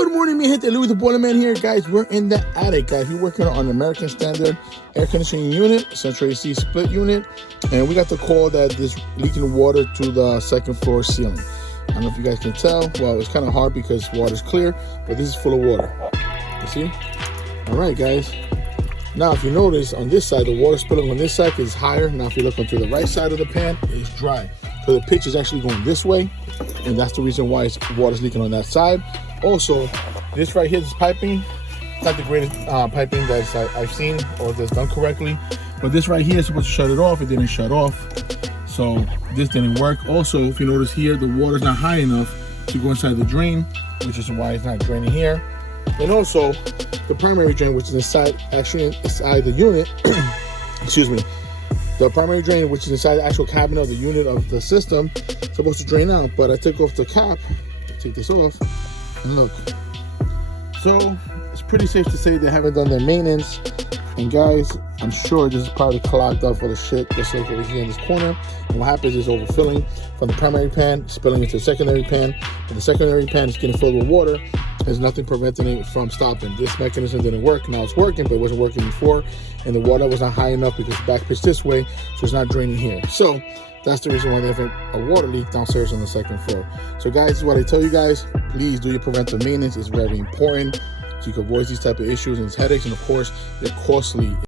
Good morning, mi gente. Louis the Boiler Man here, guys. We're in the attic, guys. We're working on an American Standard air conditioning unit, central AC split unit, and we got the call that there's leaking water to the second floor ceiling. I don't know if you guys can tell. Well, it's kind of hard because water's clear, but this is full of water. You see? All right, guys. Now, if you notice on this side, the water spilling on this side is higher. Now, if you look onto the right side of the pan, it's dry. So the pitch is actually going this way, and that's the reason why water's leaking on that side. Also, this right here, this piping, it's not the greatest piping that I've seen or that's done correctly. But this right here is supposed to shut it off. It didn't shut off. So this didn't work. Also, if you notice here, the water's not high enough to go inside the drain, which is why it's not draining here. And also, the primary drain, which is inside the unit, excuse me, the primary drain, which is inside the actual cabinet of the unit of the system, is supposed to drain out. But I took off the cap, take this off, and look. So it's pretty safe to say they haven't done their maintenance. And guys, I'm sure this is probably clogged up full of shit, just like over here in this corner. And what happens is overfilling from the primary pan, spilling into the secondary pan. And the secondary pan is getting filled with water. There's nothing preventing it from stopping. This mechanism didn't work. Now it's working, but it wasn't working before. And the water was not high enough because it's back pitched this way, so it's not draining here. So that's the reason why they have a water leak downstairs on the second floor. So guys, this is what I tell you guys. Please do your preventive maintenance. It's very important so you can avoid these type of issues and headaches. And of course, they're costly.